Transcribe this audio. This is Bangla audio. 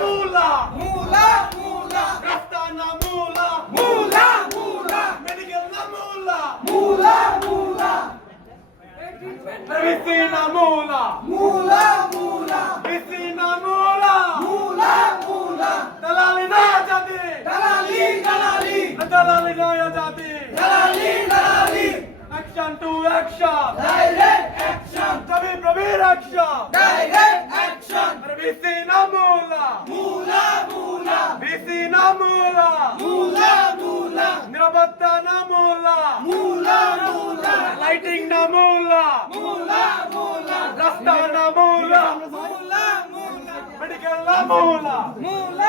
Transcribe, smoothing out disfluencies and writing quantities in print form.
mula, mula, mula, rasta na mula, mula, mula, medical na mula, mula, mula, medicina mula, mula, mula, medicina mula, mula, mula, dalali na jadi, dalali, dalali, dalali na jadi, dalali, dalali, action to action, direct action, Jabi Prabir action, direct action, medicina mula, mula, mula, medicina mula, mula, mula, নিরাপত্তা না মূলা, mula, mula, লাইটিং না মূলা, mula, mula, রাস্তা না মূলা, mula, mula, মেডিকেল না মূলা, mula,